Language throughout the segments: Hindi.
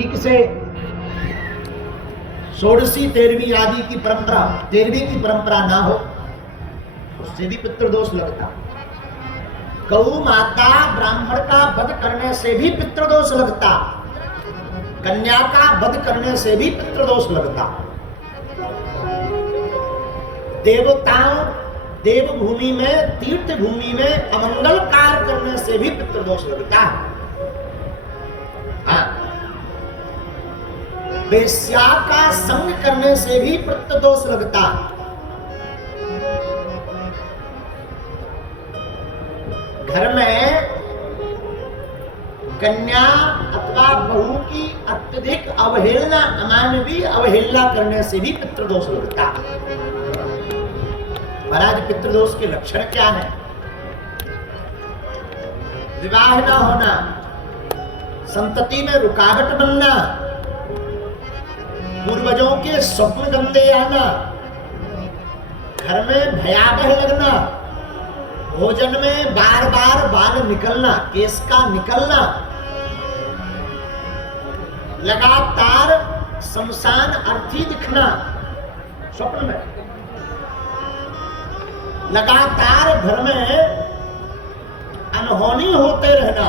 ठीक से षोडशी 13वीं आदि की परंपरा 13वीं की परंपरा ना हो, उससे भी पितृदोष लगता। गौ माता ब्राह्मण का वध करने से भी पितृदोष लगता, कन्या का वध करने से भी पितृदोष लगता। देवताओं देवभूमि में तीर्थ भूमि में अमंगल कार्य करने से भी पितृदोष लगता है। हाँ, वेश्या का संग करने से भी पितृदोष लगता। घर में कन्या अथवा बहू की अत्यधिक अवहेलना, अमानवीय अवहेलना करने से भी पितृदोष लगता। महाराज, पितृदोष के लक्षण क्या है? विवाह न होना, संतति में रुकावट बनना, पूर्वजों के स्वप्न गंदे आना, घर में भयावह लगना, भोजन में बार बार बाल निकलना, केस का निकलना, लगातार शमशान अर्थी दिखना स्वप्न में, लगातार घर में अनहोनी होते रहना,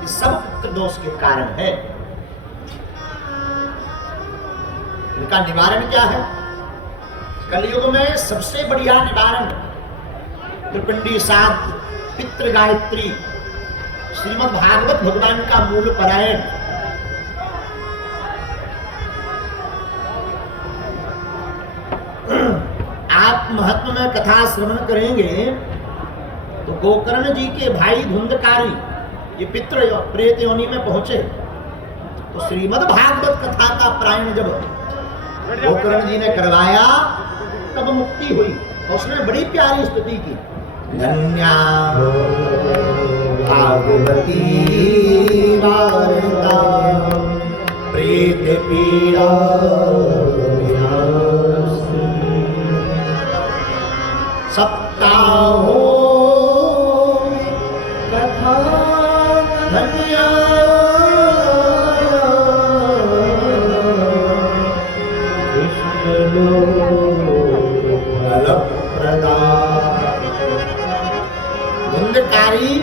ये सब पितृदोष के कारण है। इनका निवारण क्या है? कलयुग में सबसे बढ़िया निवारण त्रिपिंडी साध, पितृ गायत्री, श्रीमद् भागवत भगवान का मूल पारायण। आप महत्व में कथा श्रवण करेंगे तो गोकर्ण जी के भाई धुंधकारी ये पितृ प्रेत योनि में पहुंचे तो श्रीमद् भागवत कथा का पारायण जब गोकर्ण जी ने करवाया तब मुक्ति हुई। और उसने बड़ी प्यारी स्तुति की, धन्या भागवती वार्ता प्रेत पीड़ा सप्ताहो कथा धन्या धुंधकारी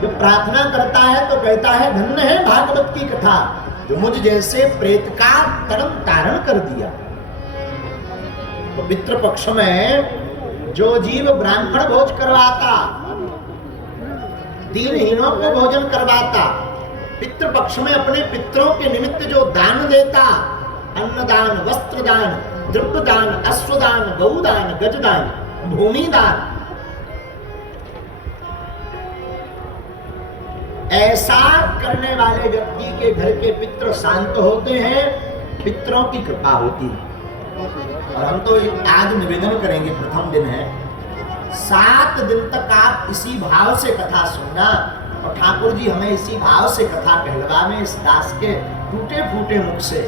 जो प्रार्थना करता है तो कहता है, धन्य है भागवत की कथा जो मुझ जैसे प्रेत का तरम तारण कर दिया। तो पितृ पक्ष में जो जीव ब्राह्मण भोज करवाता, दीनहीनों को भोजन करवाता, पितृ पक्ष में अपने पितरों के निमित्त जो दान देता, अन्नदान, वस्त्रदान, द्रव्यदान, अश्वदान, गौदान, गजदान, भूमिदान, ऐसा करने वाले व्यक्ति के घर के पितृ शांत होते हैं, पितरों की कृपा होती है। और हम तो आज निवेदन करेंगे, प्रथम दिन है, 7 दिन तक आप इसी भाव से कथा सुनना और ठाकुर जी हमें इसी भाव से कथा कहलवावे इस दास के टूटे फूटे मुख से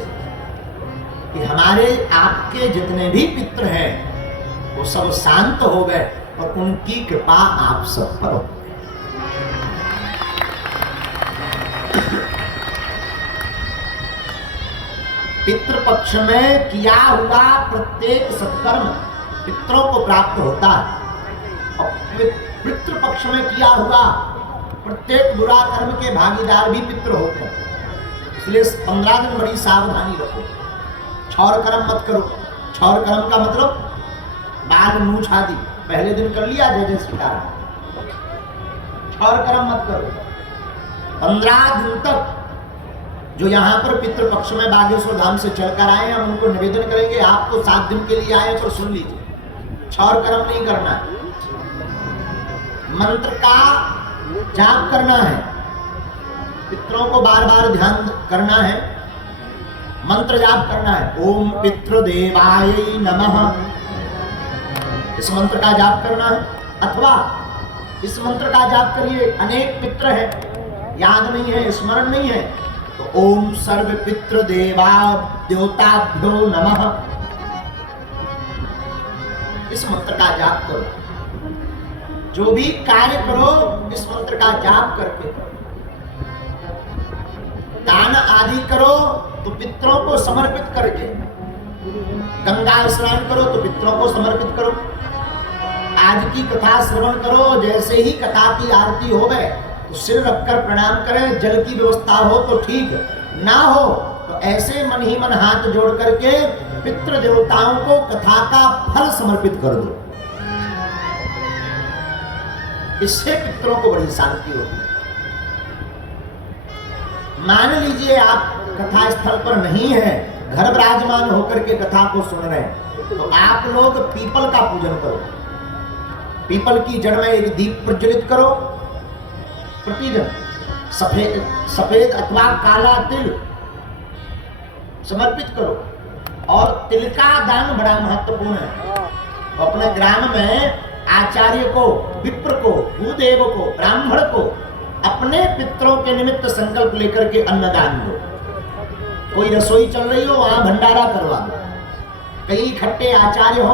कि हमारे आपके जितने भी पितृ हैं वो सब शांत हो गए और उनकी कृपा आप सब पर हो। पितृपक्ष में किया हुआ प्रत्येक सत्कर्म पितरों को प्राप्त होता है और पितृपक्ष में किया हुआ प्रत्येक बुरा कर्म के भागीदार भी पितृ होते हैं। इसलिए 15 दिन बड़ी सावधानी रखो, छौर कर्म मत करो। छौर कर्म का मतलब बाल मूछ आदि पहले दिन कर लिया, जय जय सीताराम। छौर कर्म मत करो। 15 दिन तक जो यहाँ पर पितृपक्ष में बागेश्वर धाम से चलकर आए, हम उनको निवेदन करेंगे, आप तो 7 दिन के लिए आए तो सुन लीजिए, छौर कर्म नहीं करना है। मंत्र का जाप करना है, पितरों को बार बार ध्यान करना है, मंत्र जाप करना है। ओम पितृदेवाय नमः, इस मंत्र का जाप करना है। अथवा इस मंत्र का जाप करिए, अनेक पितृ है, याद नहीं है, स्मरण नहीं है, तो ओम सर्व पितृ देवा देवताभ्यो नमः, इस मंत्र का जाप करो। जो भी कार्य करो इस मंत्र का जाप करके, दान आदि करो तो पितरों को समर्पित करके, गंगा स्नान करो तो पितरों को समर्पित करो, आज की कथा श्रवण करो, जैसे ही कथा की आरती हो गए तो सिर रखकर प्रणाम करें, जल की व्यवस्था हो तो ठीक, ना हो तो ऐसे मन ही मन हाथ जोड़ करके पितृ देवताओं को कथा का फल समर्पित कर दो। इससे पितरों को बड़ी शांति होगी। मान लीजिए आप कथा स्थल पर नहीं है, घर विराजमान होकर के कथा को सुन रहे हैं, तो आप लोग पीपल का पूजन करो, पीपल की जड़ में एक दीप प्रज्वलित करो, प्रतिदिन सफेद अथवा काला तिल समर्पित करो। और तिल का दान बड़ा महत्वपूर्ण है। तो अपने ग्राम में आचार्य को, विप्र को, भूदेव को, ब्राह्मण को अपने पितरों के निमित्त संकल्प लेकर के अन्नदान दो। कोई रसोई चल रही हो वहां भंडारा करवा दो। कई इकट्ठे आचार्य हो,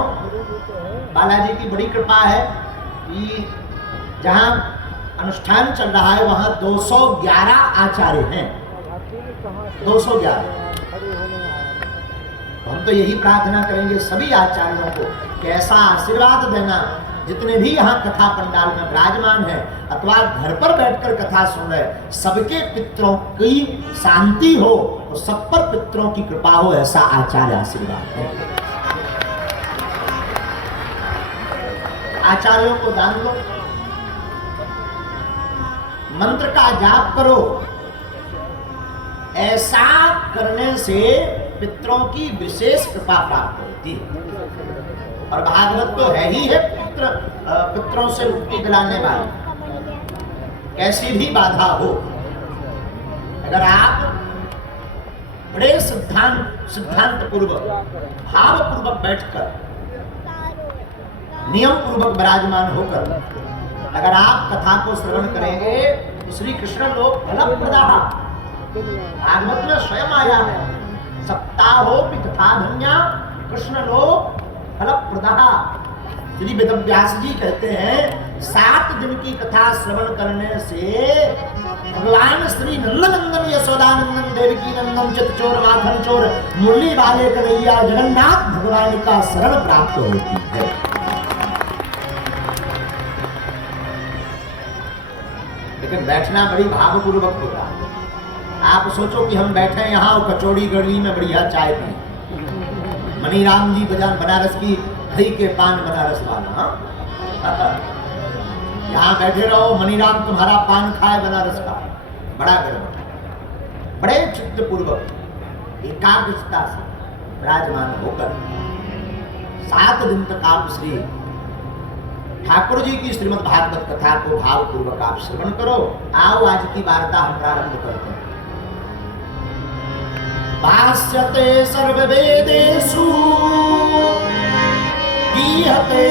बालाजी की बड़ी कृपा है कि जहां अनुष्ठान चल रहा है वहां 211 आचार्य हैं, 211। हम तो यही प्रार्थना करेंगे सभी आचार्यों को कि ऐसा आशीर्वाद देना, जितने भी यहाँ कथा पंडाल में विराजमान है अथवा घर पर बैठकर कथा सुन रहे, सबके पितरों की शांति हो, तो सब पर पितरों की कृपा हो, ऐसा आचार्य आशीर्वाद है। आचार्यों को दान दो, मंत्र का जाप करो। ऐसा करने से पितरों की विशेष कृपा प्राप्त होती है। और भागवत तो है ही है पितरों से मुक्ति दिलाने वाली। कैसी भी बाधा हो, अगर आप बड़े सिद्धांत पूर्वक, भाव पूर्वक बैठकर, नियम पूर्वक विराजमान होकर अगर आप कथा को श्रवण करेंगे तो श्री कृष्ण लोक फलप्रदाः, भागवत में स्वयं आया है, सप्ताहोपि कथा धन्या कृष्ण लोक फलप्रदाः। श्री वेदव्यास जी कहते हैं 7 दिन की कथा श्रवण करने से भगवान श्री नंदनंदन यशोदानंदन देवकी नंदन चितचोर माखन चोर मुरली वाले कन्हैया जगन्नाथ भगवान का शरण प्राप्त होती है। लेकिन बैठना बड़ी भावपूर्वक होगा। आप सोचो कि हम बैठे यहाँ और कचौड़ी गली में बढ़िया चाय पी, मनीराम जी बनारस की दही के पान बनारस वाला, यहाँ बैठे रहो, मनीराम तुम्हारा पान खाए बनारस का, बड़ा गर्व। बड़े चित्त पूर्वक एकाग्रता से विराजमान होकर 7 दिन तक आप श्री ठाकुर जी की श्रीमद् भागवत कथा को भाव पूर्वक आप श्रवण करो। आओ आज की वार्ता हम प्रारंभ करते हैं। भाष्यते सर्ववेदेषु गीयते